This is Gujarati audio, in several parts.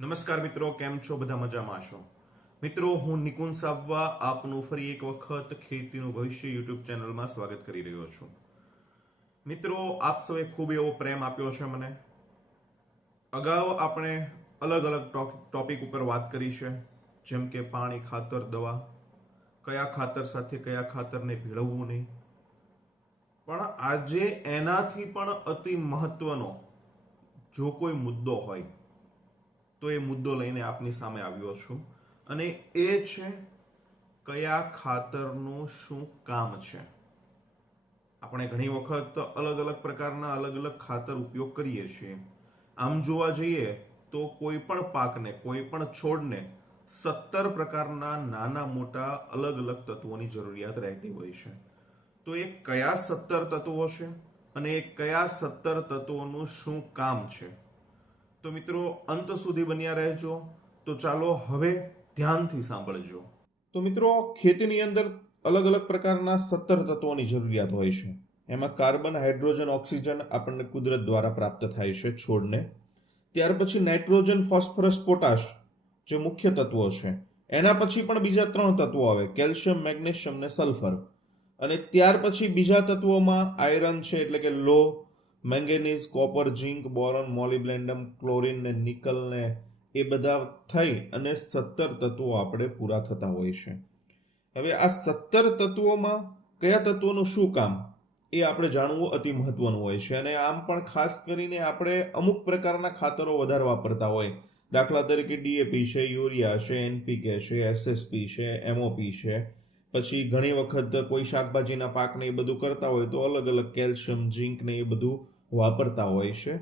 નમસ્કાર મિત્રો, કેમ છો? બધા મજામાં છો? મિત્રો, હું નિકુંજ સાવવા આપનું ફરી એક વખત ખેતીનું ભવિષ્ય યુટ્યુબ ચેનલમાં સ્વાગત કરી રહ્યો છું. મિત્રો, આપ સૌએ ખૂબ એવો પ્રેમ આપ્યો છે મને. અગાઉ આપણે અલગ અલગ ટોપિક ઉપર વાત કરી છે, જેમ કે પાણી, ખાતર, દવા. કયા ખાતર સાથે કયા ખાતરને ભેળવવું નહીં? પણ આજે એનાથી પણ અતિ મહત્વનો જો કોઈ મુદ્દો હોય તો એ મુદ્દો લઈને આપની સામે આવ્યો છું. અને એ છે કયા ખાતરનું શું કામ છે? આપણે ઘણી વખત અલગ અલગ પ્રકારના અલગ અલગ ખાતર ઉપયોગ કરીએ છીએ. આમ જોવા જઈએ તો કોઈ પણ પાકને, કોઈ પણ છોડને સત્તર પ્રકારના નાના મોટા અલગ અલગ તત્વોની જરૂરિયાત રહેતી હોય છે. તો એ કયા સત્તર તત્વો છે અને એ કયા સત્તર તત્વોનું શું કામ છે? તો મિત્રો, અંત સુધી બન્યા રહેજો. તો ચાલો હવે ધ્યાનથી સાંભળજો. તો મિત્રો, ખેતીની અંદર અલગ અલગ પ્રકારના સત્તર તત્વોની જરૂરિયાત હોય છે. એમાં કાર્બન, હાઇડ્રોજન, ઓક્સિજન આપણને કુદરત દ્વારા પ્રાપ્ત થાય છે છોડને. ત્યાર પછી નાઇટ્રોજન, ફોસ્ફરસ, પોટાશ જે મુખ્ય તત્વો છે. એના પછી પણ બીજા ત્રણ તત્વો આવે, કેલ્શિયમ, મેગ્નેશિયમ ને સલ્ફર. અને ત્યાર પછી બીજા તત્વોમાં આયરન છે એટલે કે લો manganese, copper, zinc, boron, molybdenum, chlorine ને નિકલ ને એ બધા થઈ અને સત્તર તત્વો આપણે પૂરા થતા હોય છે. હવે આ સત્તર તત્વોમાં કયા તત્વોનું શું કામ? એ આપણે જાણવું અતિ મહત્વનું હોય છે અને આમ પણ ખાસ કરીને આપણે અમુક પ્રકારના ખાતરો વધારે વાપરતા હોય. દાખલા તરીકે ડીએપી છે, યુરિયા છે એનપીકે છે એસએસપી છે એમઓપી છે. પછી ઘણી વખત કોઈ શાકભાજીના પાકને એ બધું કરતા હોય તો અલગ અલગ કેલ્શિયમ, ઝીંક ને એ બધું વાપરતા હોય છે,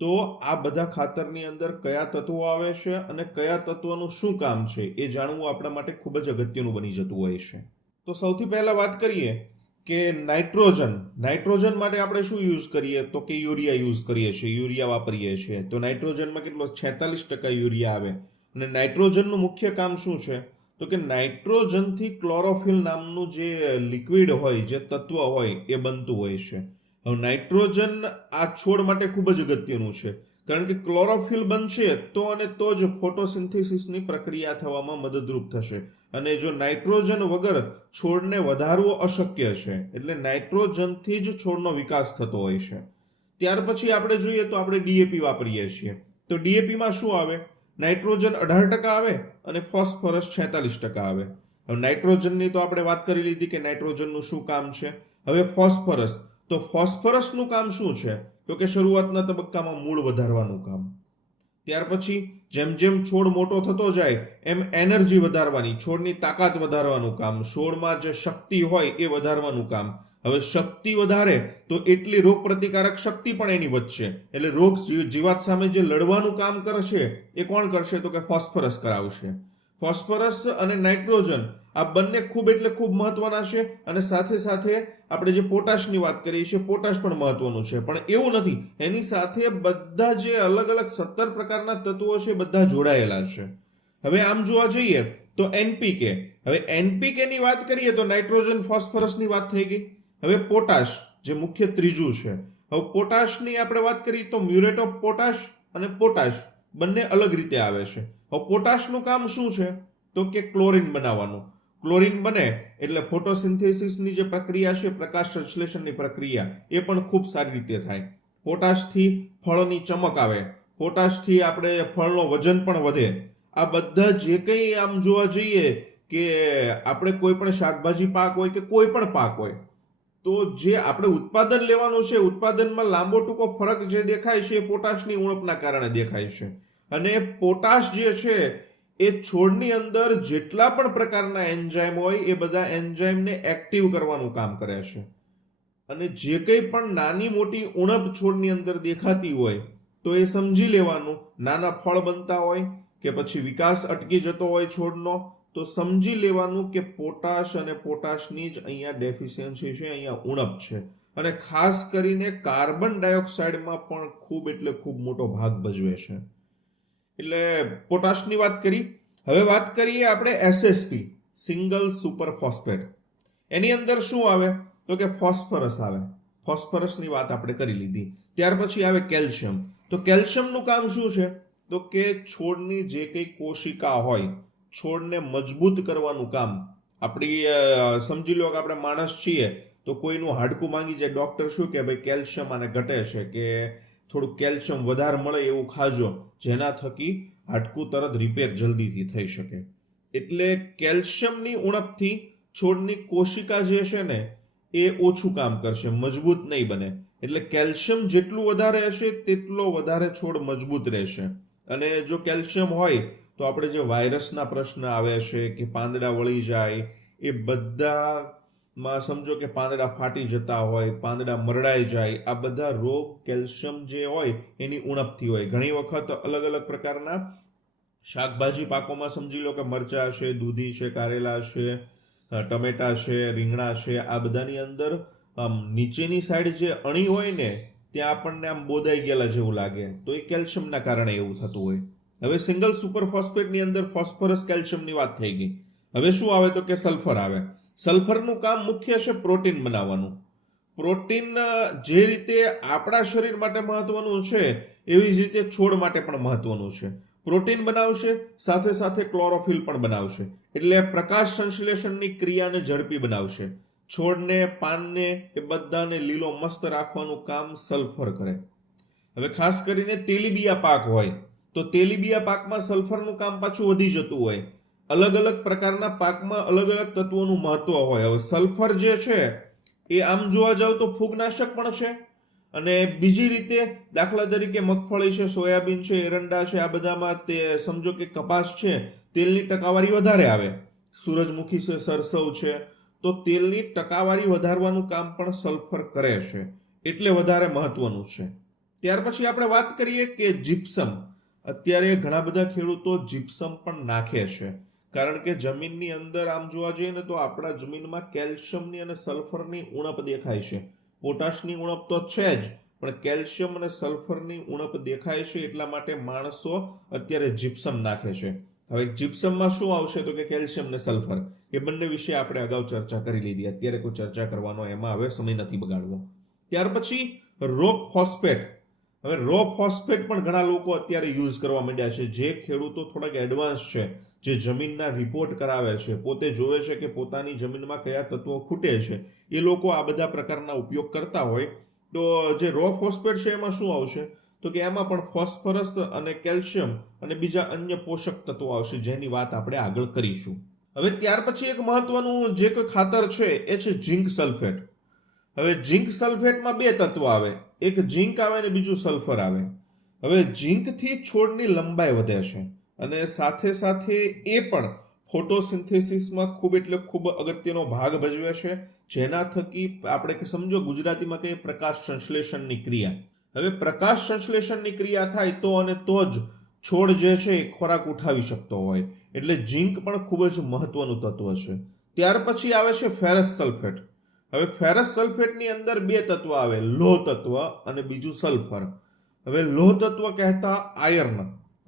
તો આ બધા ખાતરની અંદર કયા તત્વો આવે છે અને કયા તત્વોનું શું કામ છે એ જાણવું આપણા માટે ખૂબ જ અગત્યનું બની જતું હોય છે. તો સૌથી પહેલા વાત કરીએ કે નાઇટ્રોજન નાઇટ્રોજન માટે આપણે શું યુઝ કરીએ? તો કે યુરિયા યુઝ કરીએ છીએ, યુરિયા વાપરીએ છીએ. તો નાઇટ્રોજનમાં કેટલો? છેતાલીસ ટકા યુરિયા આવે. અને નાઇટ્રોજનનું મુખ્ય કામ શું છે? તો કે નાઇટ્રોજનથી ક્લોરોફિલ નામનું જે લિક્વિડ હોય, જે તત્વ હોય એ બનતું હોય છે. નાઇટ્રોજન આ છોડ માટે ખૂબ જ અગત્યનું છે. કારણ કે ક્લોરોફિલ બનશે તો અને તો જ ફોટોસિન્થેસિસની પ્રક્રિયા થવામાં મદદરૂપ થશે. અને જો નાઇટ્રોજન વગર છોડને વધારવો અશક્ય છે, એટલે નાઇટ્રોજનથી જ છોડનો વિકાસ થતો હોય છે. ત્યાર પછી આપણે જોઈએ તો આપણે ડીએપી વાપરીએ છીએ. તો ડીએપીમાં શું આવે? નાઇટ્રોજન અઢાર ટકા આવે અને ફોસ્ફરસ છેતાલીસ ટકા આવે. હવે નાઇટ્રોજનની તો આપણે વાત કરી લીધી કે નાઇટ્રોજનનું શું કામ છે? હવે ફોસ્ફરસ. તો ફોસ્ફરસનું કામ શું છે? તો કે શરૂઆતના તબક્કામાં મૂળ વધારવાનું કામ. ત્યાર પછી જેમ જેમ છોડ મોટો થતો જાય, એમ એનર્જી વધારવાની, છોડની તાકાત વધારવાનું કામ, છોડમાં જે શક્તિ હોય એ વધારવાનું કામ. હવે શક્તિ વધારે તો એટલી રોગ પ્રતિકારક શક્તિ પણ એની વધશે. એટલે રોગ જીવાત સામે જે લડવાનું કામ કરશે, એ કોણ કરશે? તો કે ફોસ્ફરસ કરાવશે. ફોસ્ફરસ અને નાઇટ્રોજન, આ બંને ખૂબ એટલે ખૂબ મહત્વના છે અને સાથે સાથે આપણે જે પોટાશની વાત કરીએ છીએ, પોટાશ પણ મહત્વનું છે. પણ એવું નથી, એની સાથે બધા જે અલગ અલગ સત્તર પ્રકારના તત્વો છે બધા જોડાયેલા છે. હવે આમ જોવા જઈએ તો એનપીકે, હવે એનપીકે ની વાત કરીએ તો નાઇટ્રોજન ફોસ્ફરસની વાત થઈ ગઈ. હવે પોટાશ, જે મુખ્ય ત્રીજું છે. હવે પોટાશની આપણે વાત કરીએ તો મ્યુરેટ ઓફ પોટાશ અને પોટાશ. બંને અલગ રીતે આવે છે. હવે પોટાશનું કામ શું છે? તો કે ક્લોરિન બનાવવાનું. ક્લોરિન બને એટલે ફોટોસિન્થેસિસની જે પ્રક્રિયા છે, પ્રકાશ સંશ્લેષણની પ્રક્રિયા, એ પણ ખૂબ સારી રીતે થાય. પોટાશથી ફળની ચમક આવે. પોટાશથી આપણે ફળનો વજન પણ વધે. આ બધા જે કંઈ આમ જોવા જઈએ કે આપણે કોઈ પણ શાકભાજી પાક હોય કે કોઈ પણ પાક હોય તો જે આપણે ઉત્પાદન લેવાનું છે, ઉત્પાદનમાં લાંબો ટૂંકો ફરક જે દેખાય છે એ પોટાશની ઉણપના કારણે દેખાય છે. અને પોટાશ જે છે, એ છોડની અંદર જેટલા પણ પ્રકારના એન્ઝાઇમ હોય, એ બધા એન્ઝાઇમને એક્ટિવ કરવાનું કામ કરે છે. અને જે કંઈ પણ નાની મોટી ઉણપ છોડની અંદર દેખાતી હોય, તો એ સમજી લેવાનું. નાના ફળ બનતા હોય કે પછી વિકાસ અટકી જતો હોય છોડનો તો સમજી લેવાનું કે પોટાશ અને પોટાશની જ અહીંયા ડેફિશિયન્સી છે, અહીંયા ઉણપ છે. અને ખાસ કરીને કાર્બન ડાયોક્સાઇડમાં પણ ખૂબ એટલે ખૂબ મોટો ભાગ ભજવે છે. એટલે પોટાશની વાત કરી. હવે વાત કરીએ આપણે એસએસપી સિંગલ સુપર ફોસ્ફેટ. એની અંદર શું આવે? તો કે ફોસ્ફરસ આવે. ફોસ્ફરસની વાત આપણે કરી લીધી. ત્યાર પછી આવે કેલ્શિયમ. તો કેલ્શિયમનું કામ શું છે? તો કે છોડની જે કંઈ કોશિકા હોય છોડને મજબૂત કરવાનું કામ. આપણી સમજી લો કે આપણે માણસ છીએ, તો કોઈનું હાડકું માંગી જાય, ડૉક્ટર શું કે ભાઈ કેલ્શિયમ આને ઘટે છે કે થોડું કેલ્શિયમ વધારે મળે એવું ખાજો, જેના થકી હાડકું તરત રિપેર જલ્દીથી થઈ શકે. એટલે કેલ્શિયમની ઉણપથી છોડની કોશિકા જે છે ને, એ ઓછું કામ કરશે, મજબૂત નહીં બને. એટલે કેલ્શિયમ જેટલું વધારે હશે, તેટલો વધારે છોડ મજબૂત રહેશે. અને જો કેલ્શિયમ હોય તો આપણે જે વાયરસના પ્રશ્ન આવે છે કે પાંદડા વળી જાય, એ બધામાં સમજો કે પાંદડા ફાટી જતા હોય, પાંદડા મરડાઈ જાય, આ બધા રોગ કેલ્શિયમ જે હોય એની ઉણપથી હોય. ઘણી વખત અલગ અલગ પ્રકારના શાકભાજી પાકોમાં સમજી લો કે મરચા છે, દૂધી છે, કારેલા છે ટમેટા છે, રીંગણા છે, આ બધાની અંદર આમ નીચેની સાઈડ જે અણી હોય ને, ત્યાં આપણને આમ બોદાઈ ગયેલા જેવું લાગે. તો એ કેલ્શિયમના કારણે એવું થતું હોય. હવે સિંગલ સુપર ફોસ્ફેટની અંદર ફોસ્ફરસ કેલ્શિયમની વાત થઈ ગઈ. હવે શું આવે તો કે સલ્ફર આવે. સલ્ફરનું કામ મુખ્ય છે પ્રોટીન બનાવવાનું. પ્રોટીન જે રીતે આપણા શરીર માટે મહત્વનું છે, એવી જ રીતે છોડ માટે પણ મહત્વનું છે. પ્રોટીન બનાવશે, સાથે સાથે ક્લોરોફિલ પણ બનાવશે. એટલે પ્રકાશ સંશ્લેષણની ક્રિયાને ઝડપી બનાવશે. છોડને, પાનને, એ બધાને લીલો મસ્ત રાખવાનું કામ સલ્ફર કરે. હવે ખાસ કરીને તેલીબિયા પાક હોય. તો તેલીબિયા પાકમાં સલ્ફરનું કામ પાછું વધી જતું હોય. અલગ અલગ પ્રકારના પાકમાં અલગ અલગ તત્વોનું મહત્વ હોય. હવે સલ્ફર જે છે, એ આમ જોવા જાવ તો ફૂગનાશક પણ છે અને બીજી રીતે દાખલા તરીકે મગફળી છે, સોયાબીન છે, એરંડા છે, આ બધામાં તે સમજો કે કપાસ છે, તેલની ટકાવારી વધારે આવે. સૂરજમુખી છે, સરસવ છે, તો તેલની ટકાવારી વધારવાનું કામ પણ સલ્ફર કરે છે. એટલે વધારે મહત્વનું છે. ત્યાર પછી આપણે વાત કરીએ કે જીપ્સમ અત્યારે ઘણા બધા ખેડૂતો જીપ્સમ પણ નાખે છે. કારણ કે જમીનની અંદર આમ જોવા જઈએ ને તો આપણા જમીનમાં કેલ્શિયમની અને સલ્ફરની ઉણપ દેખાય છે. પોટાશની ઉણપ તો છે જ, પણ કેલ્શિયમ અને સલ્ફરની ઉણપ દેખાય છે એટલા માટે માણસો અત્યારે જીપ્સમ નાખે છે. હવે જીપ્સમમાં શું આવશે તો કે કેલ્શિયમ ને સલ્ફર, એ બંને વિશે આપણે અગાઉ ચર્ચા કરી લીધી. અત્યારે કોઈ ચર્ચા કરવાનો એમાં હવે સમય નથી બગાડવો. ત્યાર પછી રોક ફોસ્ફેટ. હવે રો ફોસ્ફેટ પણ ઘણા લોકો અત્યારે યુઝ કરવા માંડ્યા છે. જે ખેડૂતો થોડાક એડવાન્સ છે, જે જમીનના રિપોર્ટ કરાવે છે, પોતે જોવે છે કે પોતાની જમીનમાં કયા તત્વો ખૂટે છે, એ લોકો આ બધા પ્રકારના ઉપયોગ કરતા હોય. તો જે રો ફોસ્ફેટ છે એમાં શું આવશે? તો કે એમાં પણ ફોસ્ફરસ અને કેલ્શિયમ અને બીજા અન્ય પોષક તત્વો આવશે, જેની વાત આપણે આગળ કરીશું. હવે ત્યાર પછી એક મહત્વનું જે ખાતર છે, એ છે ઝિંક સલ્ફેટ હવે ઝિંક સલ્ફેટમાં બે તત્વો આવે. એક ઝીંક આવે ને બીજું સલ્ફર આવે. હવે ઝીંકથી છોડની લંબાઈ વધે છે અને સાથે સાથે એ પણ ફોટોસિન્થેસિસમાં ખૂબ એટલે ખૂબ અગત્યનો ભાગ ભજવે છે. જેના થકી આપણે સમજો ગુજરાતીમાં કહીએ પ્રકાશ સંશ્લેષણની ક્રિયા. હવે પ્રકાશ સંશ્લેષણની ક્રિયા થાય તો અને તો જ છોડ જે છે એ ખોરાક ઉઠાવી શકતો હોય. એટલે ઝીંક પણ ખૂબ જ મહત્વનું તત્વ છે. ત્યાર પછી આવે છે ફેરસ સલ્ફેટ. હવે ફેરસ સલ્ફેટની અંદર બે તત્વ આવે લોહ તત્વ અને બીજું સલ્ફર હવે લોહ તત્વ કહેતા આયર્ન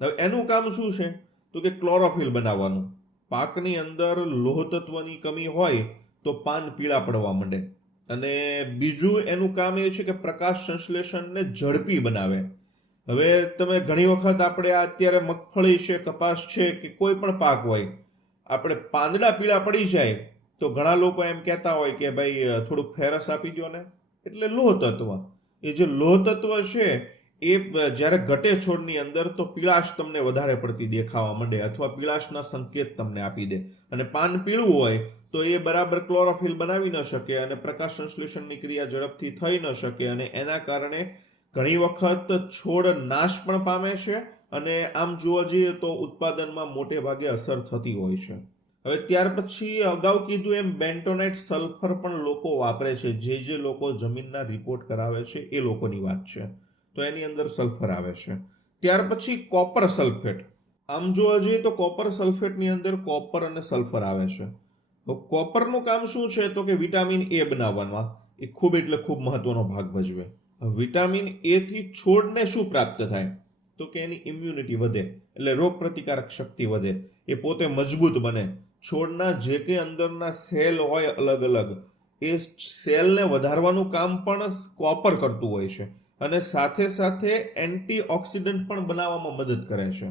હવે એનું કામ શું છે? તો કે ક્લોરોફિલ બનાવવાનું. પાકની અંદર લોહ તત્વની કમી હોય તો પાન પીળા પડવા માંડે. અને બીજું એનું કામ એ છે કે પ્રકાશ સંશ્લેષણને ઝડપી બનાવે. હવે તમે ઘણી વખત આપણે આ અત્યારે મગફળી છે, કપાસ છે કે કોઈ પણ પાક હોય, આપણે પાંદડા પીળા પડી જાય તો ઘણા લોકો એમ કહેતા હોય કે ભાઈ થોડુંક ફેરસ આપી દો ને. એટલે લોહ તત્વ. એ જે લોહ તત્વ છે, એ જ્યારે ઘટે છોડની અંદર તો પીળાશ તમને વધારે પડતી દેખાવા માંડે અથવા પીળાશના સંકેત તમને આપી દે. અને પાન પીળું હોય તો એ બરાબર ક્લોરોફિલ બનાવી ન શકે અને પ્રકાશ સંશ્લેષણની ક્રિયા ઝડપથી થઈ ન શકે અને એના કારણે ઘણી વખત છોડ નાશ પણ પામે છે અને આમ જોવા જઈએ તો ઉત્પાદનમાં મોટે ભાગે અસર થતી હોય છે. હવે ત્યાર પછી અગાઉ કીધું એમ બેન્ટોનાઇટ સલ્ફર પણ લોકો વાપરે છે. જે જે લોકો જમીનના રિપોર્ટ કરાવે છે એ લોકોની વાત છે. તો એની અંદર સલ્ફર આવે છે. ત્યાર પછી કોપર સલ્ફેટ. આમ જોવા જઈએ તો કોપર સલ્ફેટની અંદર કોપર અને સલ્ફર આવે છે. તો કોપરનું કામ શું છે? તો કે વિટામિન એ બનાવવામાં એ ખૂબ એટલે ખૂબ મહત્વનો ભાગ ભજવે. વિટામિન એ થી છોડને શું પ્રાપ્ત થાય? તો કે એની ઇમ્યુનિટી વધે. એટલે રોગ પ્રતિકારક શક્તિ વધે. એ પોતે મજબૂત બને. છોડના જે કે અંદરના સેલ હોય અલગ અલગ એ સેલને વધારવાનું કામ પણ કોપર કરતું હોય છે અને સાથે સાથે એન્ટી ઓક્સિડન્ટ પણ બનાવવામાં મદદ કરે છે.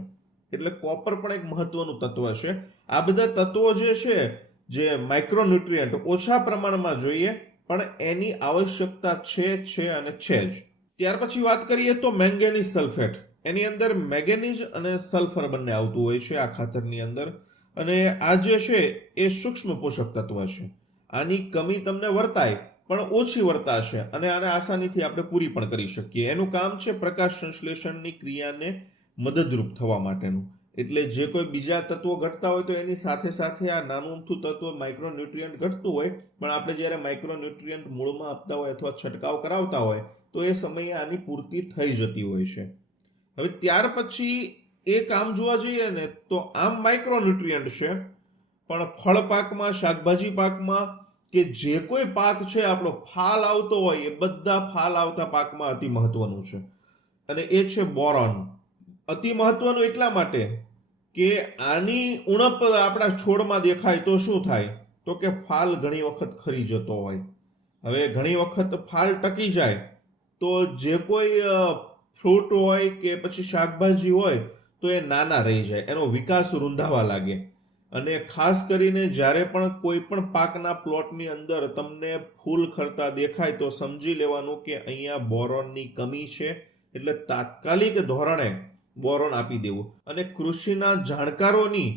એટલે કોપર પણ એક મહત્વનું તત્વ છે. આ બધા તત્વો જે છે, જે માઇક્રોન્યુટ્રિયન્ટ ઓછા પ્રમાણમાં જોઈએ, પણ એની આવશ્યકતા છે છે અને છે જ. ત્યાર પછી વાત કરીએ તો મેંગેનીઝ સલ્ફેટ. એની અંદર મેંગેનીઝ અને સલ્ફર બંને આવતું હોય છે, આ ખાતરની અંદર. અને આ જે છે, એ સૂક્ષ્મ પોષક તત્વ છે. આની કમી તમને વર્તાય, પણ ઓછી વર્તાશે અને આને આસાનીથી આપણે પૂરી પણ કરી શકીએ. એનું કામ છે પ્રકાશ સંશ્લેષણની ક્રિયાને મદદરૂપ થવા માટેનું. એટલે જે કોઈ બીજા તત્વો ઘટતા હોય તો એની સાથે સાથે આ નાનું અમથું તત્વ માઇક્રોન્યુટ્રિયન્ટ ઘટતું હોય, પણ આપણે જ્યારે માઇક્રોન્યુટ્રિયન્ટ મૂળમાં આપતા હોય અથવા છંટકાવ કરાવતા હોય, તો એ સમયે આની પૂર્તિ થઈ જતી હોય છે. હવે ત્યાર પછી એ કામ જોવા જઈએ ને, તો આમ માઇક્રોન્યુટ્રિયન્ટ છે, પણ ફળ પાકમાં, શાકભાજી પાકમાં કે જે કોઈ પાક છે, આપણો ફાલ આવતો હોય, એ બધા ફાલ આવતા પાકમાં અતિ મહત્વનું છે. અને એ છે બોરોન. અતિ મહત્વનું એટલા માટે કે આની ઉણપ આપણા છોડમાં દેખાય તો શું થાય? તો કે ફાલ ઘણી વખત ખરી જતો હોય. હવે ઘણી વખત ફાલ ટકી જાય, તો જે કોઈ ફ્રૂટ હોય કે પછી શાકભાજી હોય તો એ નાના રહી જાય, એનો વિકાસ રૂંધાવા લાગે. અને ખાસ કરીને જ્યારે પણ કોઈ પણ પાકના પ્લોટની અંદર તમને ફૂલ ખરતા દેખાય, તો સમજી લેવાનું કે અહીંયા બોરોનની કમી છે. એટલે તાત્કાલિક ધોરણે બોરોન આપી દેવું. અને કૃષિના જાણકારોની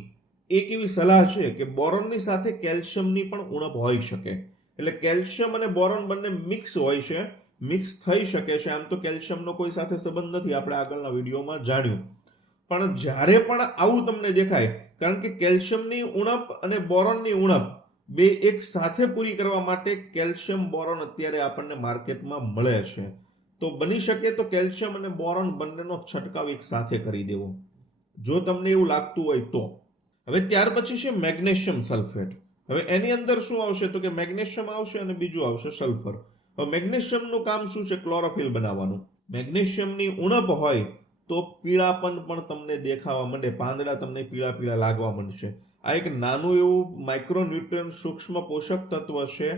એક એવી સલાહ છે કે બોરોનની સાથે કેલ્શિયમની પણ ઉણપ હોઈ શકે. એટલે કેલ્શિયમ અને બોરોન બંને મિક્સ હોય છે. મિક્સ થઈ શકે છે. આમ તો કેલ્શિયમનો કોઈ સાથે સંબંધ નથી. આપણે આગળના વિડીયોમાં જાણ્યું. પણ જ્યારે પણ આવું તમને દેખાય, કારણ કે કેલ્શિયમની ઉણપ અને બોરોનની ઉણપ બે એક સાથે પૂરી કરવા માટે કેલ્શિયમ બોરોન અત્યારે આપણને માર્કેટમાં મળે છે. તો બની શકે તો કેલ્શિયમ અને બોરોન બંનેનો છંટકાવ એક સાથે કરી દેવો. જો તમને એવું લાગતું હોય તો. હવે ત્યાર પછી છે મેગ્નેશિયમ સલ્ફેટ. હવે એની અંદર શું આવશે? તો કે મેગ્નેશિયમ આવશે અને બીજું આવશે સલ્ફર. હવે મેગ્નેશિયમનું કામ શું છે? ક્લોરોફિલ બનાવવાનું. મેગ્નેશિયમની ઉણપ હોય તો પીળાપન પણ તમને દેખાવા માંડે, પાંદડા તમને પીળા પીળા લાગવા માંડશે. આ એક નાનું એવું માઇક્રોન્યુટ્રિયન્ટ સૂક્ષ્મ પોષક તત્વ છે,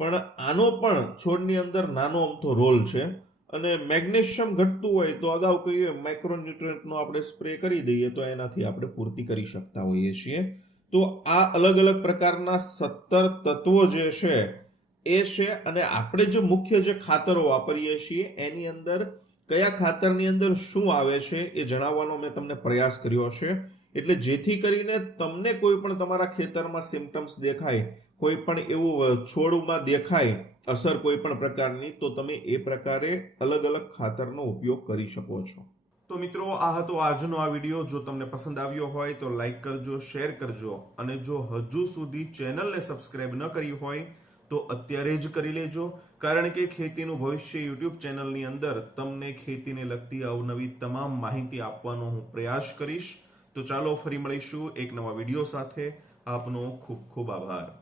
પણ આનો પણ છોડની અંદર નાનો અમથો રોલ છે. અને મેગ્નેશિયમ ઘટતું હોય તો અગાઉ કહીએ માઇક્રોન્યુટ્રિયન્ટનો આપણે સ્પ્રે કરી દઈએ તો એનાથી આપણે પૂર્તિ કરી શકતા હોઈએ છીએ. તો આ અલગ અલગ પ્રકારના સત્તર તત્વો જે છે, એ છે અને આપણે જે મુખ્ય જે ખાતરો વાપરીએ છીએ, એની અંદર કયા ખાતરની અંદર શું આવે છે એ જણાવવાનો મેં તમને પ્રયાસ કર્યો છે એટલે જેથી કરીને તમને કોઈ પણ તમારા ખેતરમાં સિમ્ટમ્સ દેખાય, કોઈ પણ એવું છોડમાં દેખાય અસર કોઈ પણ પ્રકારની, તો તમે એ પ્રકારે અલગ અલગ ખાતરનો ઉપયોગ કરી શકો છો. તો મિત્રો, આ હતો આજનો આ વીડિયો. જો તમને પસંદ આવ્યો હોય તો લાઈક કરજો, શેર કરજો. અને જો હજુ સુધી ચેનલને સબસ્ક્રાઈબ ન કરી હોય તો અત્યારે જ કરી લેજો. કારણ કે ખેતીનું ભવિષ્ય યુટ્યુબ ચેનલની અંદર તમને ખેતીને લગતી અવનવી તમામ માહિતી આપવાનો હું પ્રયાસ કરીશ. તો ચાલો ફરી મળીશું એક નવા વીડિયો સાથે. આપનો ખૂબ ખૂબ આભાર.